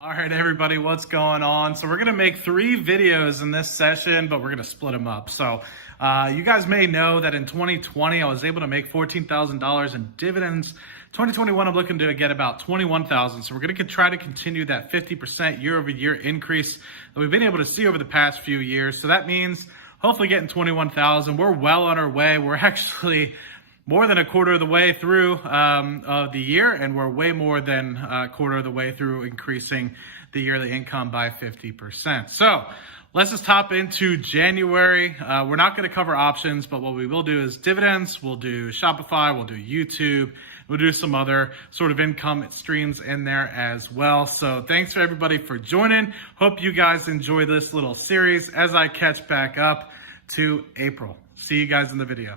All right, everybody, what's going on? So we're going to make 3 videos in this session, but we're going to split them up. So you guys may know that in 2020, I was able to make $14,000 in dividends. 2021, I'm looking to get about 21,000. So we're going to try to continue that 50% year over year increase that we've been able to see over the past few years. So that means hopefully getting 21,000. We're well on our way. We're actually more than a quarter of the way through the year, and we're way more than a quarter of the way through increasing the yearly income by 50%. So let's just hop into January. We're not going to cover options, but what we will do is dividends. We'll do Shopify. We'll do YouTube. We'll do some other sort of income streams in there as well. So thanks for everybody for joining. Hope you guys enjoy this little series as I catch back up to April. See you guys in the video.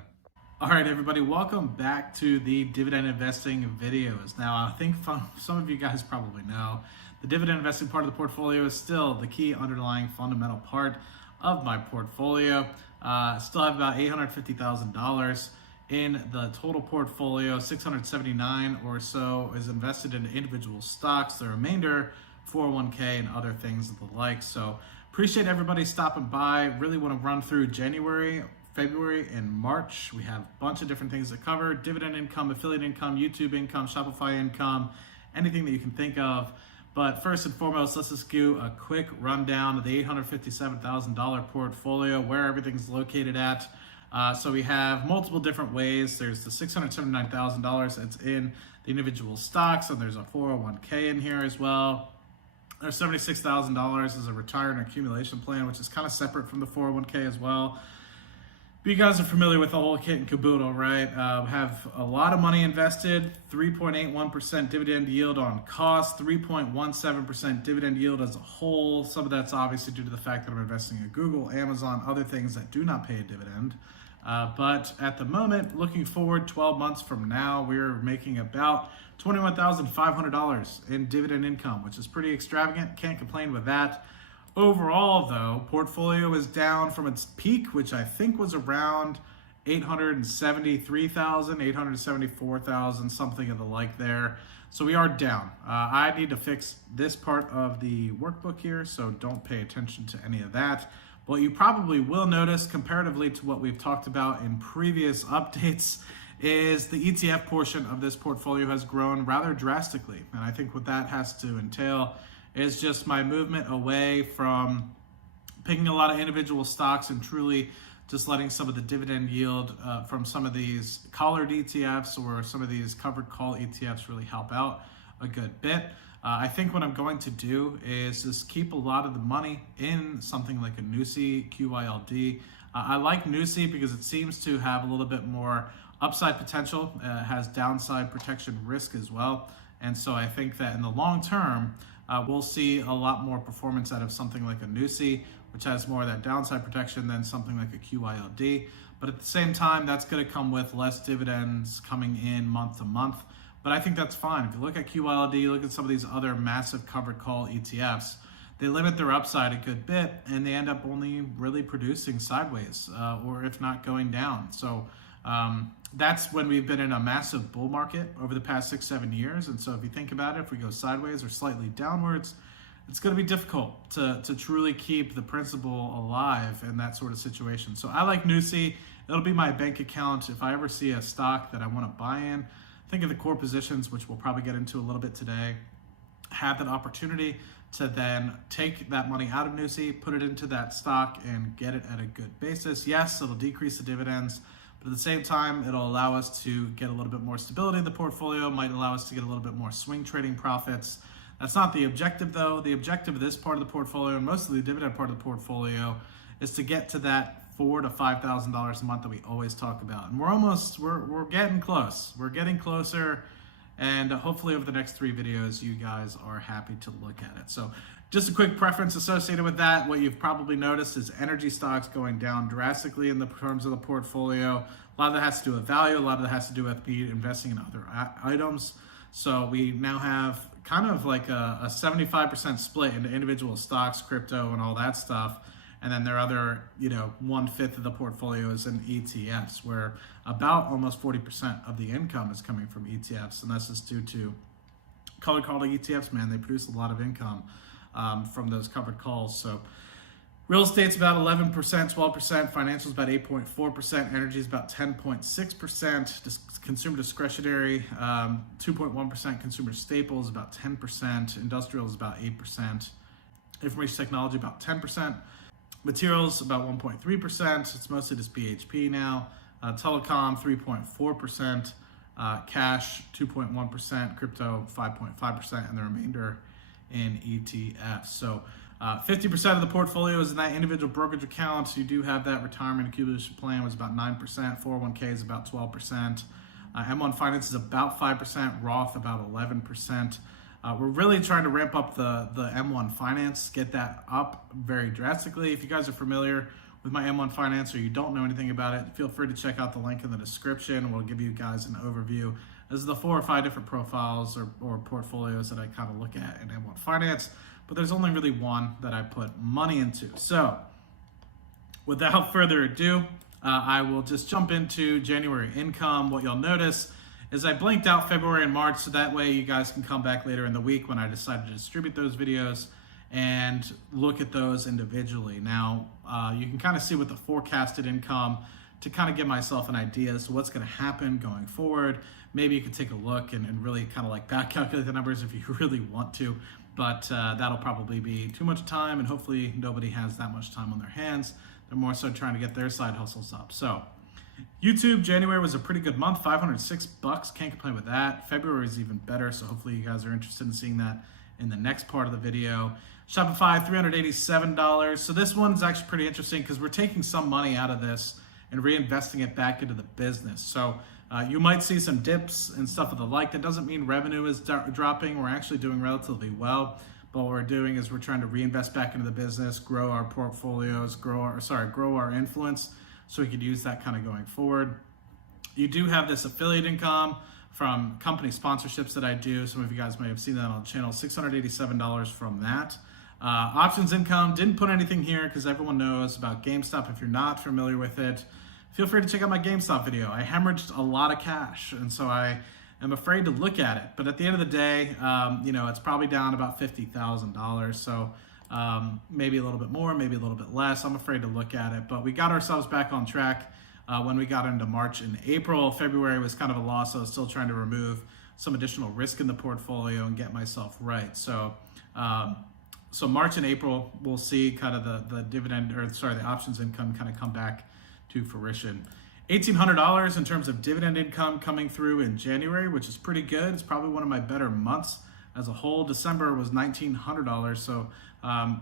All right, everybody, welcome back to the dividend investing videos. Now, I think some of you guys probably know the dividend investing part of the portfolio is still the key underlying fundamental part of my portfolio. Still have about $850,000 in the total portfolio. 679 or so is invested in individual stocks. The remainder, 401k and other things of the like. So appreciate everybody stopping by. Really want to run through January, February, and March. We have a bunch of different things to cover: dividend income, affiliate income, YouTube income, Shopify income, anything that you can think of. But first and foremost, let's just do a quick rundown of the $857,000 portfolio, where everything's located at. So we have multiple different ways. There's the $679,000 that's in the individual stocks, and there's a 401k in here as well. There's $76,000 as a retirement accumulation plan, which is kind of separate from the 401k as well. But you guys are familiar with the whole kit and caboodle, right? Have a lot of money invested, 3.81% dividend yield on cost, 3.17% dividend yield as a whole. Some of that's obviously due to the fact that I'm investing in Google, Amazon, other things that do not pay a dividend. But at the moment, looking forward 12 months from now, we're making about $21,500 in dividend income, which is pretty extravagant. Can't complain with that. Overall, though, portfolio is down from its peak, which I think was around 873,000, 874,000, something of the like there. So we are down. I need to fix this part of the workbook here, so don't pay attention to any of that. What you probably will notice, comparatively to what we've talked about in previous updates, is the ETF portion of this portfolio has grown rather drastically. And I think what that has to entail is just my movement away from picking a lot of individual stocks and truly just letting some of the dividend yield from some of these collared ETFs or some of these covered call ETFs really help out a good bit. I think what I'm going to do is just keep a lot of the money in something like a NUSI QYLD. I like NUSI because it seems to have a little bit more upside potential, has downside protection risk as well. And so I think that in the long term, we'll see a lot more performance out of something like a NUSI, which has more of that downside protection than something like a QYLD. But at the same time, that's going to come with less dividends coming in month to month. But I think that's fine. If you look at QYLD, you look at some of these other massive covered call ETFs, they limit their upside a good bit, and they end up only really producing sideways, or if not going down. So that's when we've been in a massive bull market over the past 6-7 years. And so if you think about it, if we go sideways or slightly downwards, it's going to be difficult to truly keep the principal alive in that sort of situation. So I like NUSI. It'll be my bank account. If I ever see a stock that I want to buy in, think of the core positions, which we'll probably get into a little bit today, have that opportunity to then take that money out of NUSI, put it into that stock, and get it at a good basis. Yes, it'll decrease the dividends, but at the same time, it'll allow us to get a little bit more stability in the portfolio, might allow us to get a little bit more swing trading profits. That's not the objective, though. The objective of this part of the portfolio, and most of the dividend part of the portfolio, is to get to that $4,000 to $5,000 a month that we always talk about. And we're getting close. We're getting closer. And hopefully over the next 3 videos, you guys are happy to look at it. So just a quick preference associated with that. What you've probably noticed is energy stocks going down drastically in the terms of the portfolio. A lot of that has to do with value. A lot of that has to do with me investing in other items. So we now have kind of like a 75% split into individual stocks, crypto, and all that stuff. And then there are other, 1/5 of the portfolio is in ETFs, where about almost 40% of the income is coming from ETFs. And that's just due to Color call ETFs, man, they produce a lot of income from those covered calls. So real estate's about 11%, 12%, financials about 8.4%, energy is about 10.6%, consumer discretionary 2.1%, consumer staples about 10%, industrial is about 8%, information technology about 10%, materials about 1.3%, it's mostly just BHP now, telecom 3.4%, cash 2.1%, crypto 5.5%, and the remainder in ETFs. So 50% of the portfolio is in that individual brokerage account. You do have that retirement accumulation plan was about 9%, 401k is about 12%, M1 Finance is about 5%, Roth about 11%. We're really trying to ramp up the M1 Finance, get that up very drastically. If you guys are familiar with my M1 Finance or you don't know anything about it, feel free to check out the link in the description. We'll give you guys an overview. This is the 4 or 5 different profiles or portfolios that I kind of look at in M1 Finance, but there's only really one that I put money into. So without further ado, I will just jump into January income. What you'll notice is I blinked out February and March, so that way you guys can come back later in the week when I decide to distribute those videos and look at those individually. Now, you can kind of see what the forecasted income to kind of give myself an idea as to what's going to happen going forward. Maybe you could take a look and really kind of like back calculate the numbers if you really want to, but that'll probably be too much time, and hopefully nobody has that much time on their hands. They're more so trying to get their side hustles up. So YouTube, January was a pretty good month, $506, can't complain with that. February is even better, so hopefully you guys are interested in seeing that in the next part of the video. Shopify, $387. So this one's actually pretty interesting because we're taking some money out of this and reinvesting it back into the business. So you might see some dips and stuff of the like. That doesn't mean revenue is dropping. We're actually doing relatively well. But what we're doing is we're trying to reinvest back into the business, grow our portfolios, grow our influence, so we could use that kind of going forward. You do have this affiliate income from company sponsorships that I do. Some of you guys may have seen that on the channel, $687 from that. Options income, didn't put anything here because everyone knows about GameStop. If you're not familiar with it, feel free to check out my GameStop video. I hemorrhaged a lot of cash, and so I am afraid to look at it. But at the end of the day, it's probably down about $50,000. So maybe a little bit more, maybe a little bit less. I'm afraid to look at it, but we got ourselves back on track when we got into March and April. February was kind of a loss. I was still trying to remove some additional risk in the portfolio and get myself right. So March and April, we'll see kind of the the options income kind of come back to fruition. $1,800 in terms of dividend income coming through in January, which is pretty good. It's probably one of my better months as a whole. December was $1,900, so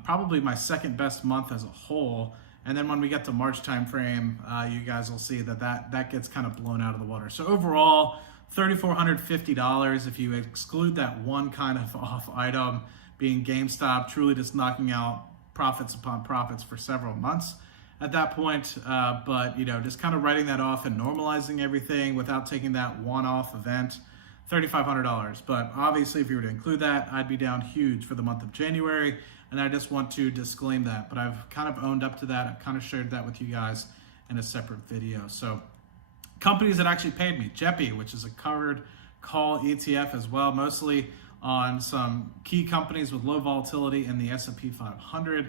probably my second best month as a whole. And then when we get to March timeframe, you guys will see that gets kind of blown out of the water. So overall, $3,450 if you exclude that one kind of off item, being GameStop, truly just knocking out profits upon profits for several months at that point. But just kind of writing that off and normalizing everything without taking that one-off event, $3,500. But obviously, if you were to include that, I'd be down huge for the month of January. And I just want to disclaim that. But I've kind of owned up to that. I've kind of shared that with you guys in a separate video. So companies that actually paid me, JEPI, which is a covered call ETF as well, mostly on some key companies with low volatility in the S&P 500.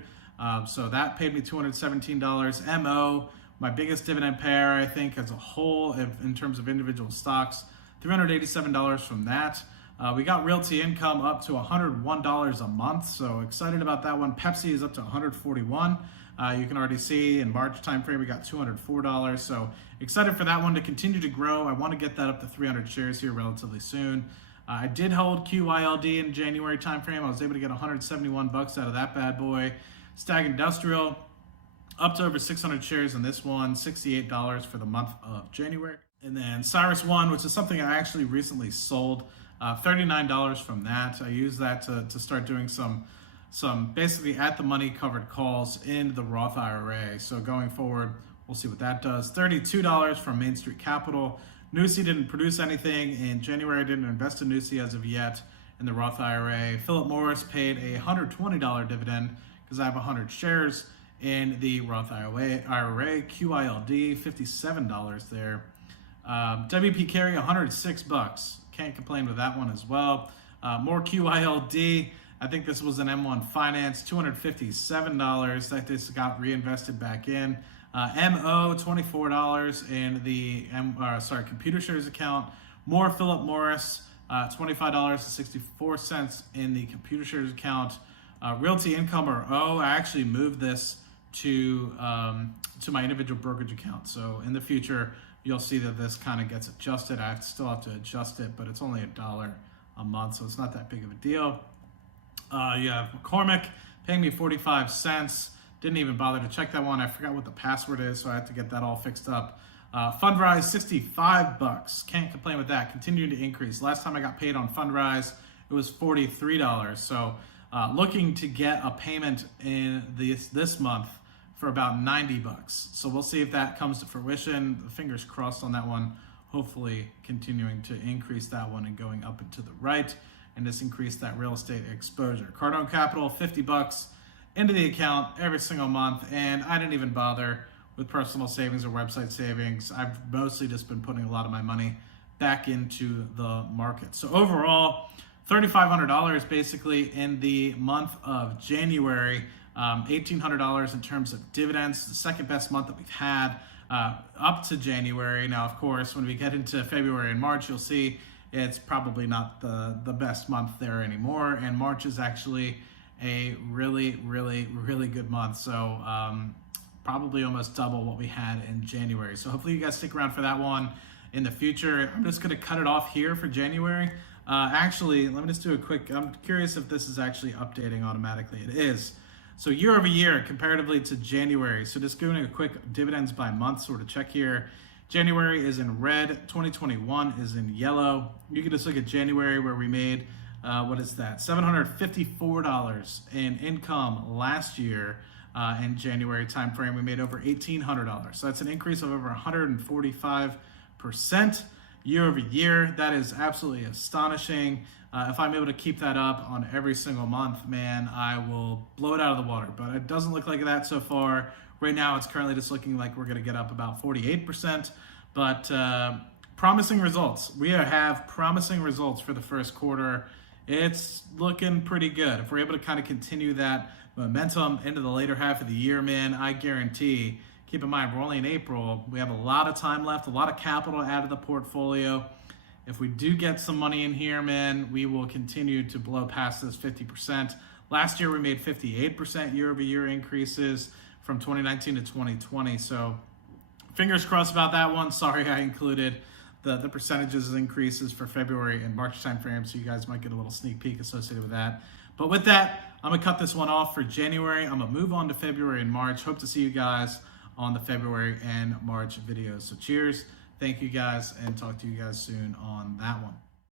So that paid me $217. MO, my biggest dividend payer, I think, as a whole, in terms of individual stocks, $387 from that. We got realty income up to $101 a month, so excited about that one. Pepsi is up to $141. You can already see in March timeframe we got $204, so excited for that one to continue to grow. I want to get that up to 300 shares here relatively soon. I did hold QYLD in January timeframe. I was able to get 171 bucks out of that bad boy. Stag Industrial up to over 600 shares in this one, $68 for the month of January. And then Cyrus One, which is something I actually recently sold, $39 from that. I used that to start doing some basically at the money covered calls in the Roth IRA. So going forward, we'll see what that does. $32 from Main Street Capital. Nusi didn't produce anything in January. I didn't invest in Nusi as of yet in the Roth IRA. Philip Morris paid a $120 dividend because I have 100 shares in the Roth IRA. QILD, $57 there. WP Carry, $106. Can't complain with that one as well. More QILD. I think this was an M1 Finance, $257 that this got reinvested back in. MO, $24 in the Computer Shares account. More Philip Morris, $25.64 in the Computer Shares account. Realty Income, or O, I actually moved this to my individual brokerage account. So in the future, you'll see that this kind of gets adjusted. I still have to adjust it, but it's only $1 a month, so it's not that big of a deal. You have McCormick paying me 45 cents. Didn't even bother to check that one. I forgot what the password is, so I have to get that all fixed up. Fundrise, 65 bucks. Can't complain with that. Continuing to increase. Last time I got paid on Fundrise, it was $43. So looking to get a payment in this month for about 90 bucks. So we'll see if that comes to fruition. Fingers crossed on that one. Hopefully continuing to increase that one and going up and to the right, and just increase that real estate exposure. Cardone Capital, 50 bucks into the account every single month, and I didn't even bother with personal savings or website savings. I've mostly just been putting a lot of my money back into the market. So overall, $3,500 basically in the month of January, $1,800 in terms of dividends, the second best month that we've had up to January. Now, of course, when we get into February and March, you'll see it's probably not the best month there anymore, and March is actually a really good month. So probably almost double what we had in January. So hopefully you guys stick around for that one in the future. I'm just going to cut it off here for January. Actually, let me just do a quick, I'm curious if this is actually updating automatically. It is. So year over year, comparatively to January. So just doing a quick dividends by month sort of check here. January is in red, 2021 is in yellow. You can just look at January where we made, what is that? $754 in income last year. In January timeframe, we made over $1,800. So that's an increase of over 145% year over year. That is absolutely astonishing. If I'm able to keep that up on every single month, man, I will blow it out of the water. But it doesn't look like that so far. Right now, it's currently just looking like we're going to get up about 48%. But promising results. We have promising results for the first quarter. It's looking pretty good. If we're able to kind of continue that momentum into the later half of the year, man, I guarantee, keep in mind, we're only in April. We have a lot of time left, a lot of capital out of the portfolio. If we do get some money in here, man, we will continue to blow past this 50%. Last year, we made 58% year-over-year increases from 2019 to 2020. So fingers crossed about that one. Sorry I included the percentages increases for February and March timeframe, so you guys might get a little sneak peek associated with that. But with that, I'm going to cut this one off for January. I'm going to move on to February and March. Hope to see you guys on the February and March videos. So cheers. Thank you guys, and talk to you guys soon on that one.